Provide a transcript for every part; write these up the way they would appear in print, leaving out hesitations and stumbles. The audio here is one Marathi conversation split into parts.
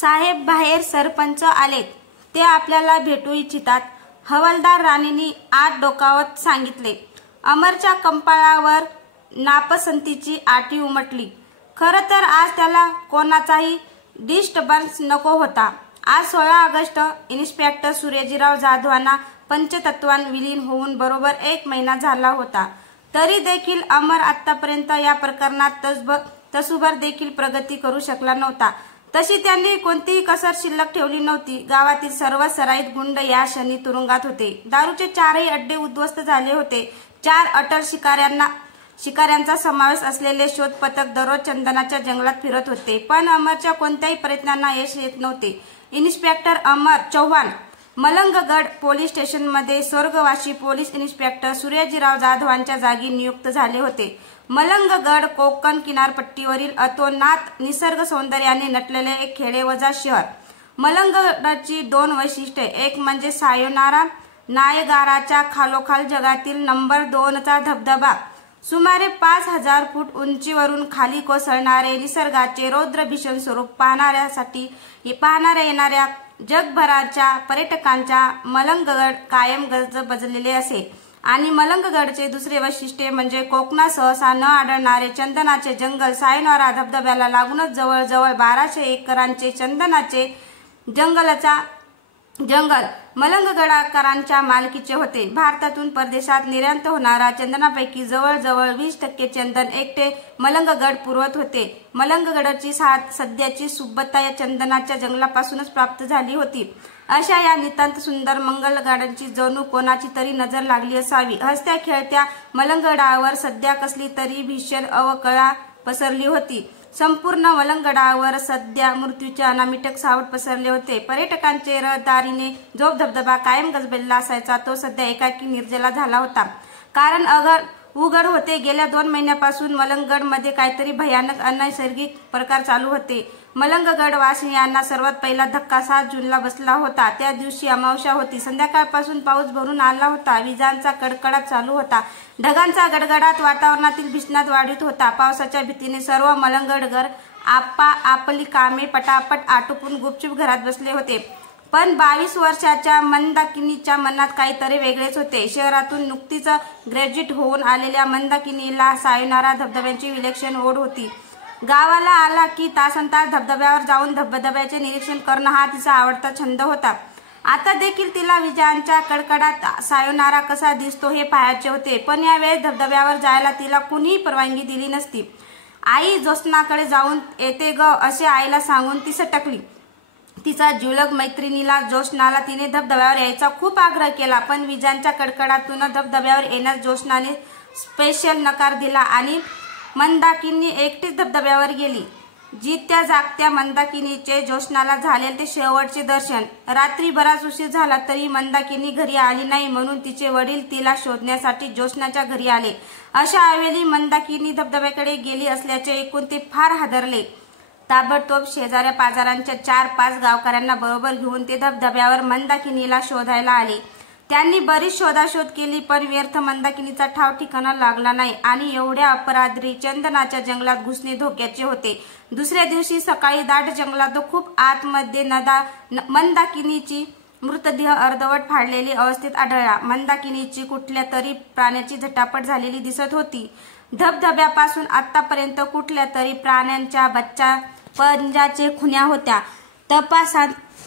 साहेब बाहेर सरपंच आलेत, ते आपल्याला भेटू इच्छितात. हवालदार राणींनी आत डोकावत सांगितले. अमरच्या कपाळावर नापसंतीची आठी उमटली. खरं तर आज त्याला कोणाचाही डिस्टर्बन्स नको होता. आज 16 ऑगस्ट. इन्स्पेक्टर सूर्यजीराव जाधवांना पंचतत्वात विलीन होऊन बरोबर 1 महिना झाला होता. तरी देखील अमर आतापर्यंत या प्रकरणात तसूभर देखील प्रगती करू शकला नव्हता. तशी त्यांनी कोणतीही कसर शिल्लक ठेवली नव्हती. गावातील सर्व सराईत गुंड या क्षणी तुरुंगात होते. दारूचे 4ही अड्डे उद्ध्वस्त झाले होते. 4 अटल शिकाऱ्यांचा समावेश असलेले शोध पथक दररोज चंदनाच्या जंगलात फिरत होते. पण अमरच्या कोणत्याही प्रयत्नांना यश येत नव्हते. इन्स्पेक्टर अमर चव्हाण मलंगगड पोलीस स्टेशनमध्ये स्वर्गवासी पोलीस इन्स्पेक्टर सूर्यजीराव जाधवांच्या जागी नियुक्त झाले होते. मलंगगड कोकण किनारपट्टीवरील अतोनात निसर्ग सौंदर्याने नटलेले एक खेडेवजा शहर. मलंगगडची 2 वैशिष्ट्ये. एक म्हणजे सायोनारा नायगाराच्या खालोखाल जगातील नंबर 2चा धबधबा. सुमारे 5000 फूट उंचीवरून खाली कोसळणारे निसर्गाचे रौद्र भीषण स्वरूप पाहणाऱ्या येणाऱ्या जगभराच्या पर्यटकांच्या मलंगगड कायम गजबजलेले असे. आणि मलंगगडचे दुसरे वैशिष्ट्य म्हणजे कोकणात सहसा न आढळणारे चंदनाचे जंगल. सायोनारा धबधब्याला लागूनच जवळजवळ 1200 एकरांचे चंदनाचे जंगल मलंगगडकरांच्या मालकीचे होते. भारतातून परदेशात निर्यात होणाऱ्या चंदनापैकी जवळजवळ 20% चंदन एकटे मलंगगड पुरवत होते. मलंगगडची सध्याची सुबत्ता या चंदनाच्या जंगलापासूनच प्राप्त झाली होती. अशा या नितांत सुंदर मलंगगडाची जणू कोणाची तरी नजर लागली असावी. हसत्या खेळत्या मलंगगडावर सध्या कसली तरी भीषण अवकळा पसरली होती. संपूर्ण मलंगगडावर सध्या मृत्यूचे अनामिक सावट पसरले होते. पर्यटकांचे रहदारीने जो धबधबा कायम गजबजलेला असायचा तो सध्या एकाकी निर्जला झाला होता. कारण उघड होते. गेल्या 2 महिन्यापासून मलंगगडमध्ये काहीतरी भयानक अनैसर्गिक प्रकार चालू होते. मलंगगडवासियांना सर्वात पहिला धक्का 7 जूनला बसला होता. त्या दिवशी अमावस्या होती. संध्याकाळपासून पाऊस भरून आला होता. विजांचा कडकडाट चालू होता. ढगांचा गडगडाट वातावरणातील भीषणात वाढत होता. पावसाच्या भीतीने सर्व मलंगगडकर आपली कामे पटापट आटोपून गुपचूप घरात बसले होते. पण 22 वर्षाच्या मंदाकिनीच्या मनात काहीतरी वेगळेच होते. शहरातून नुकतीच ग्रॅज्युएट होऊन आलेल्या मंदाकिनीला सायोनारा धबधब्याची विलक्षण ओढ होती. गावाला आला की तासनतास धबधब्यावर जाऊन धबधब्याचे निरीक्षण करणं हा तिचा आवडता छंद होता. आता देखील तिला विजांच्या कडकडात सायोनारा कसा दिसतो हे पाहायचे होते. पण यावेळेस धबधब्यावर जायला तिला कुणीही परवानगी दिली नसती. आई ज्योत्स्नाकडे जाऊन येते ग असे आईला सांगून ती सटकली. तिचा जिवलग मैत्रिणीला ज्योत्स्नाला तिने धबधब्यावर यायचा खूप आग्रह केला. पण विजांच्या कडकडातून धबधब्यावर येण्यास ज्योत्स्नाने स्पेशल नकार दिला आणि मंदाकिनी एकटीच धबधब्यावर गेली. जीत्या जागत्या मंदाकिनीचे ज्योत्स्नाला झाले ते शेवटचे दर्शन. रात्री बराच उशीर झाला तरी मंदाकिनी घरी आली नाही म्हणून तिचे वडील तिला शोधण्यासाठी ज्योत्स्नाच्या घरी आले. अशा वेळी मंदाकिनी धबधब्याकडे गेली असल्याचे ऐकून ते फार हादरले. ताबडतोब शेजाऱ्या पाजारांच्या 4-5 गावकऱ्यांना बरोबर घेऊन ते धबधब्यावर मंदाकिनीला शोधायला आले. त्यांनी बरीच शोधाशोध केली पण व्यर्थ. मंदाकिनीचा ठाव ठिकाणा लागला नाही आणि एवढ्या अपरात्री चंदनाच्या जंगलात घुसणे धोक्याचे होते. दुसऱ्या दिवशी सकाळी दाट जंगलात खूप आतमध्ये मंदाकिनीची मृतदेह अर्धवट फाडलेली अवस्थेत आढळला. मंदाकिनीची कुठल्या तरी प्राण्याची झटापट झालेली दिसत होती. धबधब्यापासून आतापर्यंत कुठल्या तरी प्राण्यांच्या पंजाचे खुन्या होत्या.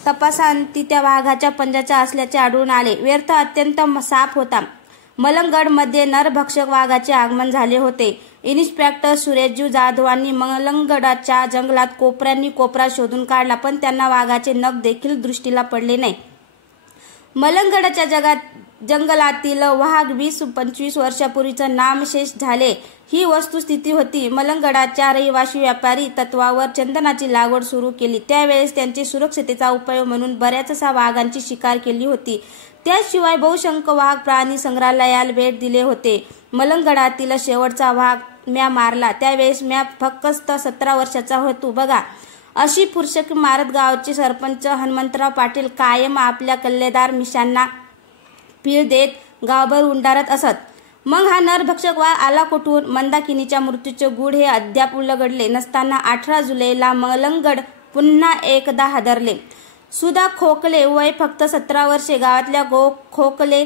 तपासांती त्या वाघाच्या पंजाच्या असल्याचे आढळून आले. व्यर्थ अत्यंत साफ होता. मलंगगडमध्ये नरभक्षक वाघाचे आगमन झाले होते. इन्स्पेक्टर सूर्यजीव जाधवांनी मलंगगडच्या जंगलात कोपऱ्यांनी कोपरा शोधून काढला पण त्यांना वाघाचे नख देखील दृष्टीला पडले नाही. मलंगगडच्या जंगलातील वाघ 20-25 वर्षापूर्वीच नामशेष झाले ही वस्तुस्थिती होती. मलंगगडच्या रहिवासी व्यापारी तत्वावर चंदनाची लागवड सुरू केली. त्यावेळेस त्यांची सुरक्षिततेचा उपाय म्हणून बऱ्याचशा वाघांची शिकार केली होती. त्याशिवाय बहुसंख्य वाघ प्राणी संग्रहालयाला भेट दिले होते. मलंगगडातील शेवटचा वाघ म्या मारला त्यावेळेस म्या फक्त 17 वर्षाचा होतो बघा. अशी फुरशकी मारत गावचे सरपंच हनुमंतराव पाटील कायम आपल्या कल्लेदार मिशांना पीळ देत गावभर उंडारत असत. मग हा नरभक्षक वाघ आला कुठून? मंदाकिनीच्या मृत्यूचे गूढ हे अद्याप उलगडले नसताना 18 जुलैला मलंगगड पुन्हा एकदा हादरले. सुधा खोकले, वय फक्त 17 वर्षे, गावातल्या खोकले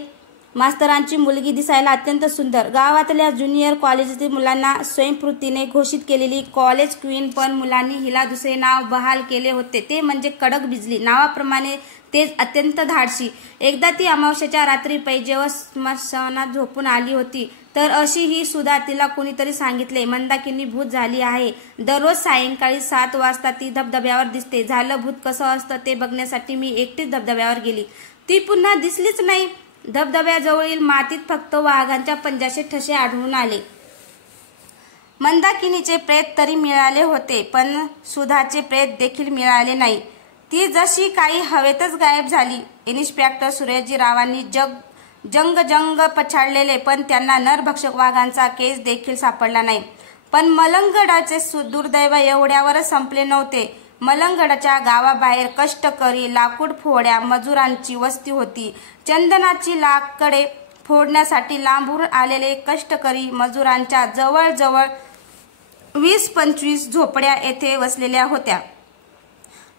मास्तरांची मुलगी, दिसायला अत्यंत सुंदर, गावातल्या ज्युनियर कॉलेजातील मुलांना स्वयंस्फूर्तीने घोषित केलेली कॉलेज क्वीन. पण मुलांनी हिला दुसरे नाव बहाल केले होते, ते म्हणजे कडक बिजली. नावाप्रमाणे तेच अत्यंत धाडशी. एकदा ती अमावस्येच्या रात्री पैजेवर स्मशानात झोपून आली होती. तर अशी ही सुधा. तिला कुणीतरी सांगितले मंदाकिनी भूत झाली आहे. दररोज सायंकाळी 7 वाजता ती धबधब्यावर दिसते. झालं भूत कसं असतं ते बघण्यासाठी मी एकटीच धबधब्यावर गेली. ती पुन्हा दिसलीच नाही. धबधब्याजवळील मातीत फक्त वाघांच्या पंजाचे ठसे आढळून आले. मंदाकिनीचे प्रेत तरी मिळाले होते, पण सुधाचे प्रेत देखील मिळाले नाही. ती जशी काही हवेतच गायब झाली. इन्स्पेक्टर सूर्याजीरावांनी जंग पछाडलेले, पण त्यांना नरभक्षक वाघांचा केस देखील सापडला नाही. पण मलंगगडाचे दुर्दैव एवढ्यावरच संपले नव्हते. मलंगगडाच्या गावाबाहेर कष्टकरी लाकूड फोड्या मजुरांची वस्ती होती. चंदनाची लाकडे फोडण्यासाठी लांबून आलेले कष्टकरी मजुरांच्या जवळजवळ 20-25 झोपड्या येथे वसलेल्या होत्या.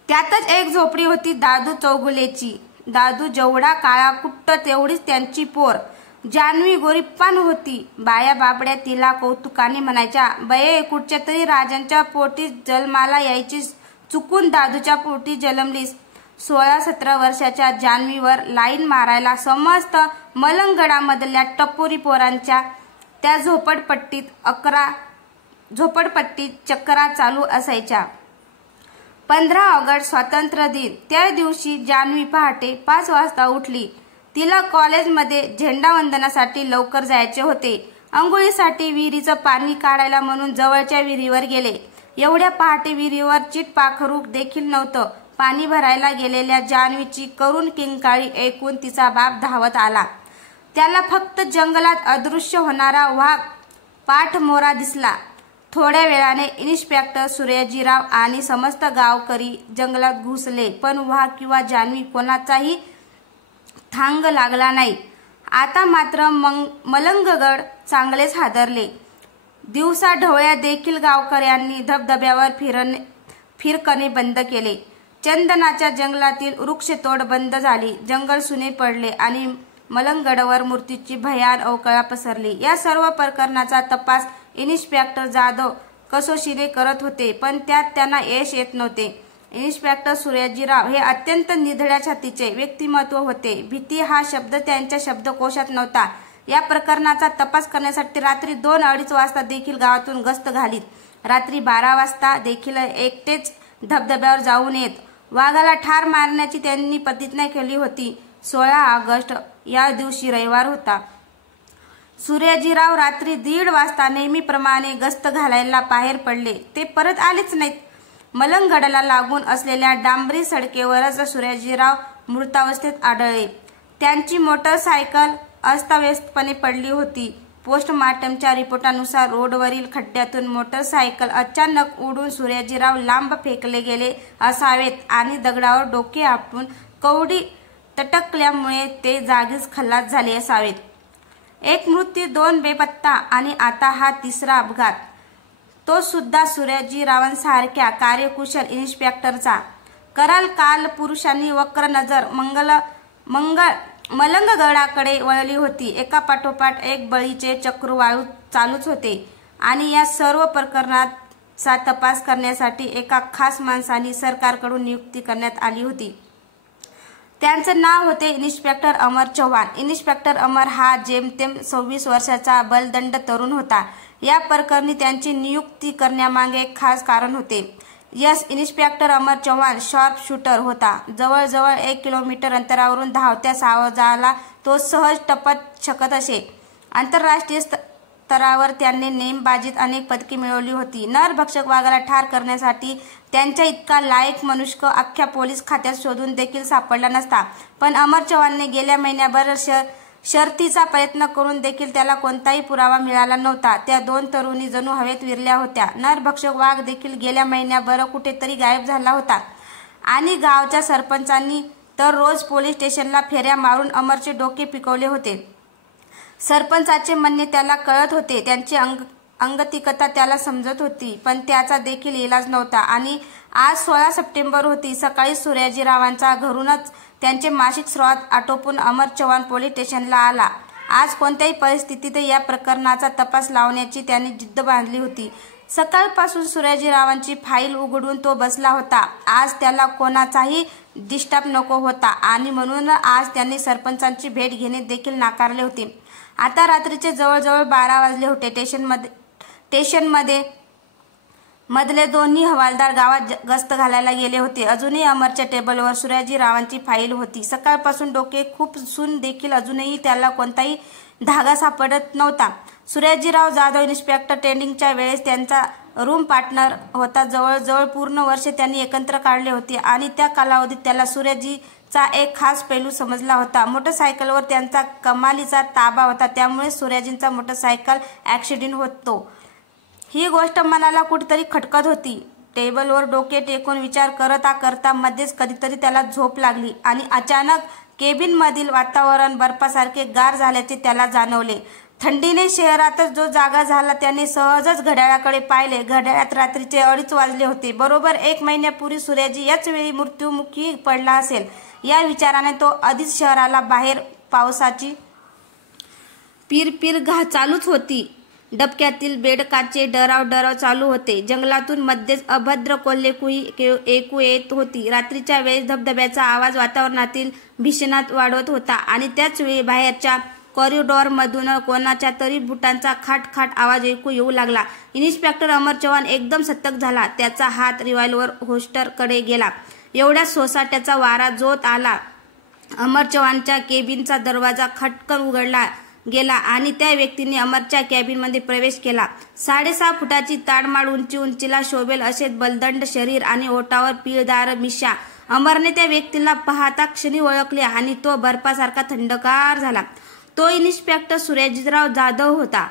त्यातच एक झोपडी होती दादू चौगुलेची. दादू जेवढा काळा कुट्ट तेवढीच त्यांची पोर. जानवी गोरीपान होती. बाया बाबड्या तिला कौतुकाने म्हणायच्या, बये कुठच्या तरी राजांच्या पोटी जन्माला यायची, चुकून दादूच्या पोटी जन्मलीस. 16-17 वर्षाच्या जानवीवर लाईन मारायला समस्त मलंगगडामधल्या टपोरी पोरांच्या त्या झोपडपट्टीत चक्रा चालू असायच्या. 15 ऑगस्ट स्वातंत्र्य दिन. त्या दिवशी जानवी पहाटे 5 वाजता उठली. तिला कॉलेजमध्ये झेंडावंदनासाठी लवकर जायचे होते. अंघोळीसाठी विहिरीचं पाणी काढायला म्हणून जवळच्या विहिरीवर गेले. एवढ्या पहाटे विहिरीवर चिटपाखरू देखील नव्हतं. पाणी भरायला गेलेल्या जानवीची करुण किंकाळी ऐकून तिचा बाप धावत आला. त्याला फक्त जंगलात अदृश्य होणारा वाघ पाठमोरा दिसला. थोड्या वेळाने इन्स्पेक्टर सूर्याजीराव आणि समस्त गावकरी जंगलात घुसले, पण वाघ किंवा जानवी कोणाचाही थांग लागला नाही. आता मात्र मलंगगड चांगलेच हादरले. दिवसा ढवळ्या देखील गावकऱ्यांनी धबधब्यावर फिरकणे बंद केले. चंदनाच्या जंगलातील वृक्षतोड बंद झाली. जंगल सुने पडले आणि मलंगगडवर मृत्यूची भयान अवकळा पसरली. या सर्व प्रकरणाचा तपास इन्स्पेक्टर जाधव कसोशीने करत होते, पण त्यात त्यांना यश येत नव्हते. इन्स्पेक्टर सूर्याजीराव हे अत्यंत निधड्या छातीचे व्यक्तिमत्व होते. भीती हा शब्द त्यांच्या शब्दकोशात नव्हता. या प्रकरणाचा तपास करण्यासाठी रात्री 2-2:30 वाजता देखील गावातून गस्त घालीत. रात्री 12 वाजता देखील एकटेच धबधब्यावर जाऊन येत. वाघाला ठार मारण्याची त्यांनी प्रतिज्ञा केली होती. 16 ऑगस्ट या दिवशी रविवार होता. सूर्याजीराव रात्री 1:30 वाजता नेहमीप्रमाणे गस्त घालायला बाहेर पडले. ते परत आलेच नाहीत. मलंगगडाला लागून असलेल्या डांबरी सडकेवरच सूर्याजीराव मृतावस्थेत आढळले. त्यांची मोटरसायकल अस्ताव्यस्तपणे पडली होती. पोस्टमार्टमच्या रिपोर्टानुसार रोडवरील खड्ड्यातून मोटरसायकल अचानक उडून सूर्याजीराव लांब फेकले गेले असावेत आणि दगडावर डोके आपटून कवडी तटकल्यामुळे ते जागीच खल्लास झाले असावेत. एक मृत्यू, 2 बेपत्ता आणि आता हा 3रा अपघात, तो सुद्धा सूर्याजीरावांसारख्या कार्यकुशल इन्स्पेक्टरचा. कराल काल पुरुषांनी वक्र नजर मलंगगडाकडे वळली होती. एकापाठोपाठ एक बळीचे चक्रवाळू चालूच होते आणि या सर्व प्रकरणाचा तपास करण्यासाठी एका खास माणसाची सरकारकडून नियुक्ती करण्यात आली होती. त्यांचं नाव होते इन्स्पेक्टर अमर चव्हाण. इन्स्पेक्टर अमर हा जेमतेम 26 वर्षाचा बलदंड तरुण होता. या प्रकरणी त्यांची नियुक्ती करण्यामागे एक खास कारण होते. इन्स्पेक्टर अमर चव्हाण शॉर्प शूटर होता. जवळजवळ 1 किलोमीटर अंतरावरून धावत्या सावजाला तो सहज टपत शकत असे. आंतरराष्ट्रीय स्तरावर त्यांनी नेमबाजीत अनेक पदके मिळवली होती. नरभक्षक वाघाला ठार करण्यासाठी त्यांच्या इतका लायक मनुष्य अख्ख्या पोलीस खात्यात शोधून देखील सापडला नसता. पण अमर चव्हाणने गेल्या महिन्याभर शर्थीचा प्रयत्न करून देखील त्याला कोणताही पुरावा मिळाला नव्हता. त्या 2 तरुणी जणू हवेत विरल्या होत्या. नरभक्षक वाघ देखील गेल्या महिन्याभर कुठेतरी गायब झाला होता आणि गावच्या सरपंचांनी तर रोज पोलीस स्टेशनला फेऱ्या मारून अमरचे डोके पिकवले होते. सरपंचाचे म्हणणे त्याला कळत होते. त्यांची अंगतिकता त्याला समजत होती, पण त्याचा देखील इलाज नव्हता आणि आज 16 सप्टेंबर होती. सकाळी सूर्याजीरावांचा घरूनच त्यांचे मासिक स्राव आटोपून अमर चव्हाण पोलीस स्टेशनला आला. आज कोणत्याही परिस्थितीत या प्रकरणाचा तपास लावण्याची त्यांनी जिद्द बांधली होती. सकाळपासून सूर्याजीरावांची फाईल उघडून तो बसला होता. आज त्याला कोणाचाही डिस्टर्ब नको होता आणि म्हणून आज त्यांनी सरपंचांची भेट घेणे देखील नाकारले होते. आता रात्रीचे जवळजवळ 12 वाजले होते. स्टेशनमध्ये मधले दोन्ही हवालदार गावात गस्त घालायला गेले होते. अजूनही अमरच्या टेबलवर सूर्याजीरावांची फाईल होती. सकाळपासून डोके खूप सून देखील अजूनही त्याला कोणताही धागा सापडत नव्हता. सूर्याजीराव जाधव इन्स्पेक्टर ट्रेनिंगच्या वेळेस त्यांचा रूम पार्टनर होता. जवळजवळ पूर्ण वर्ष त्यांनी एकत्र काढले होते आणि त्या कालावधीत त्याला सूर्याजीचा एक खास पैलू समजला होता. मोटरसायकलवर त्यांचा कमालीचा ताबा होता. त्यामुळे सूर्याजींचा मोटरसायकल ॲक्सिडेंट होतो ही गोष्ट मनाला कुठेतरी खटकत होती. टेबलवर डोके टेकून विचार करता करता मध्येच कधीतरी त्याला झोप लागली आणि अचानक केबिनमधील वातावरण बर्फासारखे गार झाल्याचे त्याला जाणवले. थंडीने शहरातच जो जागा झाला त्याने सहजच घड्याळाकडे पाहिले. घड्याळात रात्रीचे 2:30 वाजले होते. बरोबर 1 महिन्यापूर्वी सूर्याजी याच वेळी मृत्युमुखी पडला असेल या विचाराने तो आधीच शहराला बाहेर पावसाची पिरपिर चालूच होती. डबक्यातील बेडकाचे डराव चालू होते. जंगलातून मध्येच अभद्र कोल्हेकुई ऐकू येत होती. रात्रीच्या वेळेस धबधब्याचा आवाज वातावरणातील भीषणात वाढवत होता आणि त्याच वेळी बाहेरच्या कॉरिडॉरमधून कोणाच्या तरी बुटांचा खाट आवाज ऐकू येऊ लागला. इन्स्पेक्टर अमर चव्हाण एकदम सतर्क झाला. त्याचा हात रिव्हॉल्व्हर होल्स्टरकडे गेला. एवढ्या सोसाट्याचा वारा जोत आला. अमर चव्हाणच्या केबिनचा दरवाजा खटकन उघडला गेला आणि त्या व्यक्तीने अमरच्या कॅबिनमध्ये प्रवेश केला. 6.5 फुटाची ताडमाड उंचीला शोभेल असे बलदंड शरीर आणि ओठावर पिळदार मिशा. अमरने त्या व्यक्तीला पाहता क्षणी ओळखले आणि तो बर्फासारखा थंडगार झाला. तो इन्स्पेक्टर सूर्याजीराव जाधव होता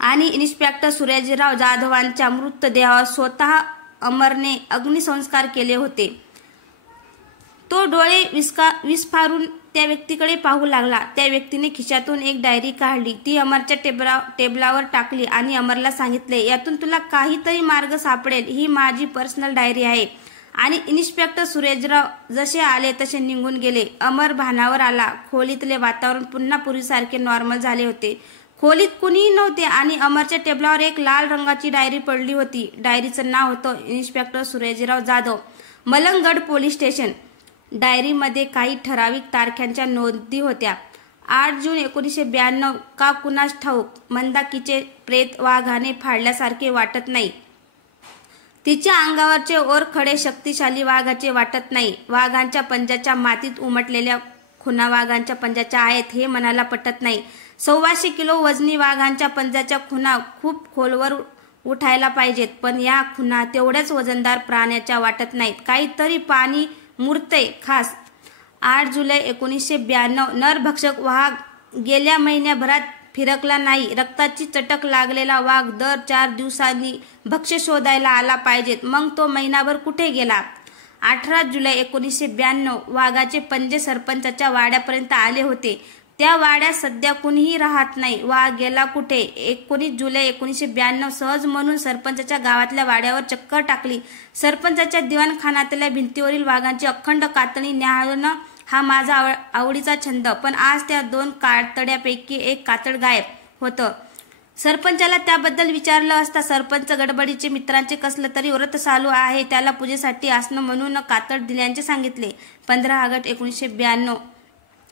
आणि इन्स्पेक्टर सूर्याजीराव जाधवांच्या मृतदेहावर स्वतः अमरने अग्निसंस्कार केले होते. तो डोळे विस्फारून त्या व्यक्तीकडे पाहू लागला. त्या व्यक्तीने खिशातून एक डायरी काढली. ती अमरच्या टेबलावर टाकली आणि अमरला सांगितले, यातून तुला काहीतरी मार्ग सापडेल. ही माझी पर्सनल डायरी आहे. आणि इन्स्पेक्टर सूर्याजीराव जसे आले तसे निघून गेले. अमर भानावर आला. खोलीतले वातावरण पुन्हा पूर्वीसारखे नॉर्मल झाले होते. खोलीत कुणीही नव्हते आणि अमरच्या टेबलावर एक लाल रंगाची डायरी पडली होती. डायरीचं नाव होतं inspector Suryajirao Jadhav, Malanggad police station. डायरीमध्ये काही ठराविक तारखांच्या नोंदी होत्या. 8 जून 1992 का कुणास ठाऊक मंदाकीचे प्रेत वाघाने फाडल्यासारखे वाटत नाही. तिच्या अंगावरचे ओरखडे शक्तिशाली वाघाचे वाटत नाही. वाघांच्या पंजाच्या मातीत उमटलेल्या खुणा वाघांच्या पंजाच्या आहेत हे मनाला पटत नाही. 125 किलो वजनी वाघांच्या पंजाच्या खुणा खूप खोलवर उठायला पाहिजेत, पण या खुणा तेवढ्याच वजनदार प्राण्याच्या वाटत नाहीत. काहीतरी पाणी मुरतंय खास. 8 जुलै 1992 नरभक्षक वाघ गेल्या महिन्याभरात फिरकला नाही. रक्ताची चटक लागलेला वाघ दर 4 दिवसांनी भक्ष्य शोधायला आला पाहिजेत. मग तो महिनाभर कुठे गेला? 18 जुलै 1992 वाघाचे पंजे सरपंचाच्या वाड्यापर्यंत आले होते. त्या वाड्यात सध्या कुणीही राहत नाही. वाघ गेला कुठे? 19 जुलै 1992 सहज म्हणून सरपंचाच्या गावातल्या वाड्यावर चक्कर टाकली. सरपंचाच्या दिवाणखान्यातल्या भिंतीवरील वाघांची अखंड कातणी न्याहाळणं हा माझा आवडीचा छंद. पण आज त्या 2 कातड्यापैकी एक कातड गायब होतं. सरपंचाला त्याबद्दल विचारलं असता सरपंच गडबडीचे मित्रांचे कसलं तरी व्रत चालू आहे, त्याला पूजेसाठी असणं म्हणून कातड दिल्याचे सांगितले. 15 ऑगस्ट 1992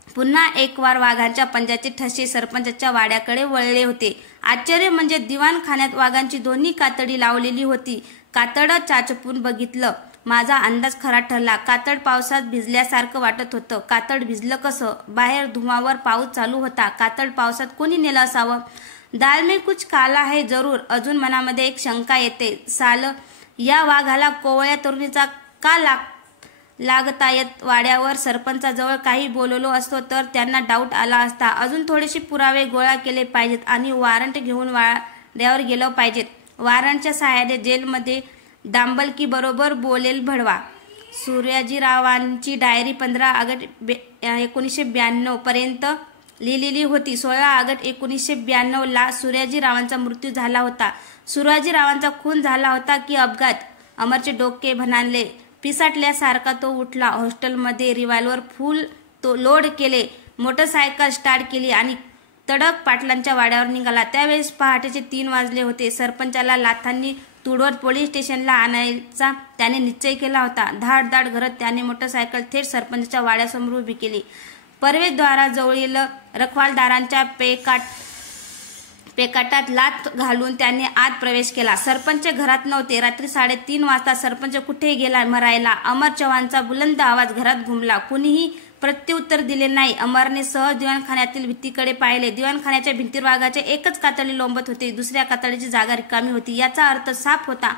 पुन्हा एक वार वाघांच्या पंजाचे ठसे सरपंचाच्या वाड्याकडे वळले होते. आश्चर्य म्हणजे दिवाणखान्यात वाघांची दोन्ही कातडी लावलेली होती. कातड चाचपून बघितलं. माझा अंदाज खरा ठरला. कातड पावसात भिजल्यासारखं वाटत होतं. कातड भिजलं कसं? बाहेर धुवावर पाऊस चालू होता. कातड पावसात कोणी नेलं असावं? दाल में कुछ काला है जरूर. अजून मनामध्ये एक शंका येते. साल या वाघाला कोवळ्या तरुणीचा का लागतायत? वाड्यावर सरपंचाजवळ काही बोललो असतो तर त्यांना डाऊट आला असता. अजून थोडेसे पुरावे गोळा केले पाहिजेत आणि वॉरंट घेऊन वाड्यावर गेलो पाहिजेत. वॉरंटच्या सहाय्याने जेलमध्ये दांबलकी बरोबर बोलेल भडवा. सूर्याजीरावांची डायरी 15 ऑगस्ट 1992 पर्यंत लिहिलेली होती. 16 ऑगस्ट 1992 ला सूर्याजीरावांचा मृत्यू झाला होता. सूर्याजीरावांचा खून झाला होता की अपघात? अमरचे डोके भणाणले, पिसाटल्यासारखा तो उठला. हॉस्टेलमध्ये रिव्हॉल्वर फुल लोड केले, मोटरसायकल स्टार्ट केली आणि तडक पाटलांच्या वाड्यावर निघाला. त्यावेळेस पहाटेचे 3 वाजले होते. सरपंचाला लाथांनी तुडवत पोलीस स्टेशनला आणायचा त्याने निश्चय केला होता. धाड करत त्याने मोटरसायकल थेट सरपंचाच्या वाड्यासमोर उभी केली. प्रवेशद्वाराजवळील रखवालदारांच्या पेकाटात लाथ घालून त्याने आत प्रवेश केला. सरपंच घरात नव्हते. रात्री 3:30 वाजता सरपंच कुठे गेला मरायला? अमर चव्हाणचा बुलंद आवाज घरात घुमला. कुणीही प्रत्युत्तर दिले नाही. अमरने सहज दिवाणखान्यातील भिंतीकडे पाहिले. दिवाणखान्याच्या भिंतीवर वाघाचे एकच कातडी लोंबत होते. दुसऱ्या कातडीची जागा रिकामी होती. याचा अर्थ साफ होता,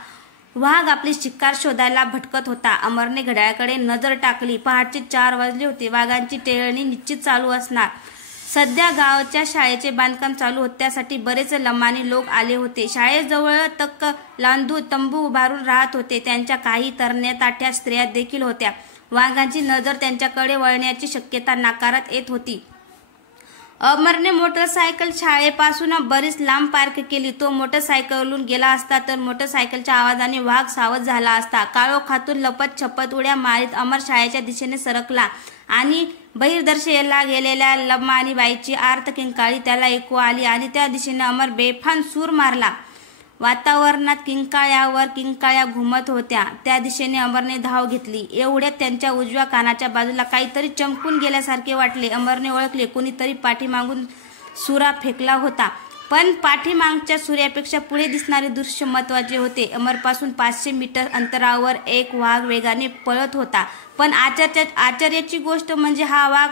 वाघ आपली शिकार शोधायला भटकत होता. अमरने घड्याळाकडे नजर टाकली. पहाटे 4 वाजले होते. वाघांची टेळणी निश्चित चालू असणार. सध्या गावच्या शाळेचे बांधकाम चालू होते. त्यासाठी बरेच लमानी लोक आले होते. शाळेजवळ तक्क लांदू तंबू उभारून राहत होते. त्यांच्या काही तरण्या ताठ्या स्त्रिया देखील होत्या. वाघांची नजर त्यांच्याकडे वळण्याची शक्यता नाकारत येत होती. अमरने मोटरसायकल शाळेपासून बरीच लांब पार्क केली. तो मोटरसायकलवरून गेला असता तर मोटरसायकलच्या आवाजाने वाघ सावध झाला असता. काळोखातून लपत छपत उड्या मारीत अमर शाळेच्या दिशेने सरकला आणि बहिर्दर्शेला गेलेल्या लमानी बाईची आर्त किंकाळी त्याला ऐकू आली आणि त्या दिशेने अमर बेफान सूर मारला. वातावरणात किंकाळ्या घुमत होत्या. त्या दिशेने अमरने धाव घेतली. एवढ्यात त्यांच्या उजव्या कानाच्या बाजूला काहीतरी चमकून गेल्यासारखे वाटले. अमरने ओळखले. कोणीतरी पाठीमागून सुरा फेकला होता. पण पाठीमागच्या सूर्यापेक्षा पुढे दिसणारे दृश्य महत्वाचे होते. अमरपासून 500 मीटर अंतरावर एक वाघ वेगाने पळत होता. पण आश्चर्याची गोष्ट म्हणजे हा वाघ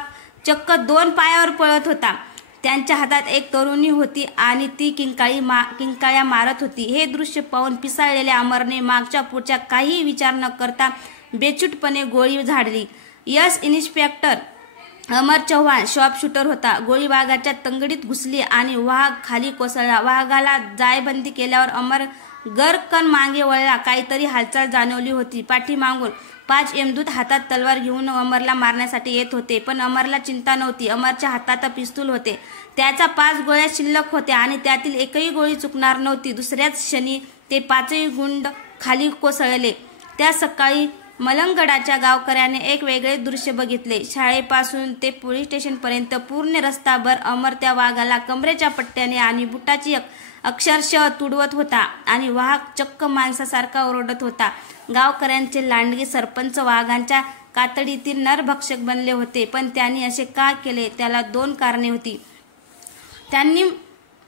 चक्क 2 पायावर पळत होता. त्यांच्या हातात एक तरुणी होती आणि ती किंकाळ्या मारत होती. हे दृश्य पाहून पिसाळलेल्या अमरने मागच्या पुढच्या काही विचार न करता बेछूटपणे गोळी झाडली. इन्स्पेक्टर अमर चव्हाण शॉर्पशूटर होता. गोळी वाघाच्या तंगडीत घुसली आणि वाघ खाली कोसळला. वाघाला जायबंदी केल्यावर अमर गरकन मागे वळला. काहीतरी हालचाल जाणवली होती. पाठीमागून 5 यमदूत हातात तलवार घेऊन अमरला मारण्यासाठी येत होते. पण अमरला चिंता नव्हती. अमरच्या हातात पिस्तूल होते. त्याच्या 5 गोळ्या शिल्लक होत्या आणि त्यातील एकही गोळी चुकणार नव्हती. दुसऱ्याच क्षणी ते 5ही गुंड खाली कोसळले. त्या सकाळी मलंगगडाच्या गावकऱ्याने एक वेगळे दृश्य बघितले. शाळेपासून ते पोलीस स्टेशनपर्यंत पूर्ण रस्ताभर अमर त्या वाघाला कमरेच्या पट्ट्याने आणि बुटाची अक्षरशः तुडवत होता आणि वाघ चक्क माणसासारखा ओरडत होता. गावकऱ्यांचे लांडगे सरपंच वाघांच्या कातडीतील नरभक्षक बनले होते. पण त्यांनी असे का केले? त्याला 2 कारणे होती. त्यांनी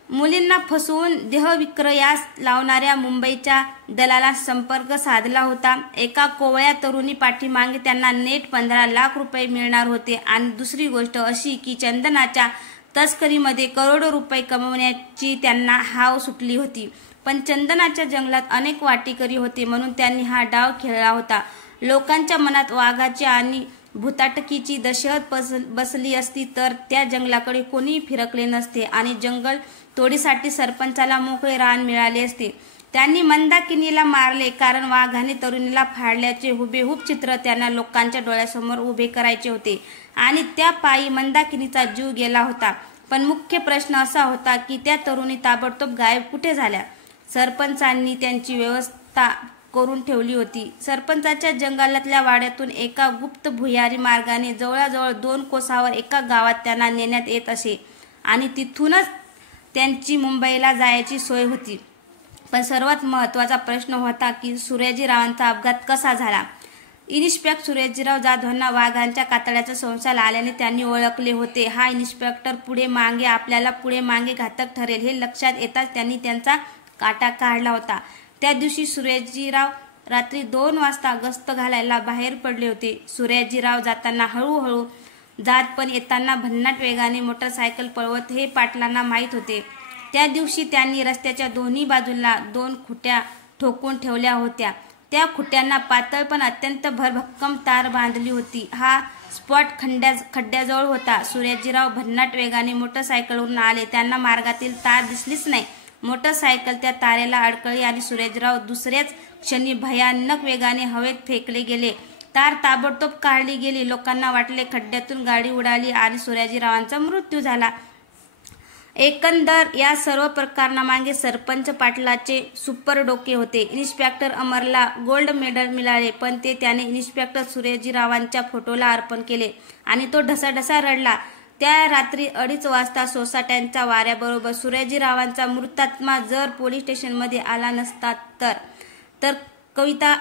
मुलींना फसवून देहविक्रयास लावणाऱ्या मुंबईच्या दलाला संपर्क साधला होता. एका कोवळ्या तरुणी पाठीमागे त्यांना नेट 15 लाख रुपये मिळणार होते. आणि दुसरी गोष्ट अशी की चंदनाच्या तस्करीमध्ये करोडो रुपये कमवण्याची त्यांना हाव सुटली होती. पण चंदनाच्या जंगलात अनेक वाटेकरी होते म्हणून त्यांनी हा डाव खेळला होता. लोकांच्या मनात वाघाची आणि भुताटकीची दहशत बसली असती तर त्या जंगलाकडे कोणीही फिरकले नसते आणि जंगल तोडीसाठी सरपंचाला मोकळे रान मिळाले असते. त्यांनी मंदाकिनीला मारले कारण वाघाने तरुणीला फाडल्याचे हुबेहूब चित्र त्यांना लोकांच्या डोळ्यासमोर उभे करायचे होते आणि त्या पायी मंदाकिनीचा जीव गेला होता. पण मुख्य प्रश्न असा होता की त्या तरुणी ताबडतोब गायब कुठे झाल्या? सरपंचांनी त्यांची व्यवस्था करून ठेवली होती. सरपंचाच्या जंगलातल्या वाड्यातून एका गुप्त भुयारी मार्गाने जवळजवळ 2 कोसावर एका गावात त्यांना नेण्यात येत असे आणि तिथूनच त्यांची मुंबईला जायची सोय होती. पण सर्वात महत्त्वाचा प्रश्न होता की सूर्याजीरावांचा अपघात कसा झाला? इन्स्पेक्टर सूर्याजीराव जाधवांना वाघांच्या कातड्याचा संशय आल्याने त्यांनी ओळखले होते. हा इन्स्पेक्टर पुढे मागे आपल्याला पुढे मागे घातक ठरेल हे लक्षात येताच त्यांनी त्यांचा काटा काढला होता. त्या दिवशी सूर्याजीराव रात्री 2 वाजता गस्त घालायला बाहेर पडले होते. सूर्याजीराव जाताना हळूहळू जात पण येताना भन्नाट वेगाने मोटरसायकल पळवत हे पाटलांना माहीत होते. त्या दिवशी त्यांनी रस्त्याच्या दोन्ही बाजूला 2 खुट्या ठोकून ठेवल्या होत्या. त्या खुट्यांना पातळ पण अत्यंत भरभक्कम तार बांधली होती. हा स्पॉट खड्ड्याजवळ होता. सूर्याजीराव भन्नाट वेगाने मोटरसायकलवरून आले. त्यांना मार्गातील तार दिसलीच नाही. मोटरसायकल त्या तारेला अडकली आणि सूर्याजीराव दुसऱ्याच क्षणी भयानक वेगाने हवेत फेकले गेले. तार ताबडतोब काढली गेली. लोकांना वाटले खड्ड्यातून गाडी उडाली आणि सूर्याजीरावांचा मृत्यू झाला. एकंदर या सर्व प्रकरणामागे सरपंच पाटलाचे सुपर डोके होते. इन्स्पेक्टर अमरला गोल्ड मेडल मिळाले, पण ते त्याने इन्स्पेक्टर सूर्यजीरावांच्या फोटोला अर्पण केले आणि तो ढसाढसा रडला. त्या रात्री 2:30 वाजता सोसाट्यांच्या वाऱ्याबरोबर सूर्यजीरावांचा मृतात्मा जर पोलीस स्टेशनमध्ये आला नसता तर कविता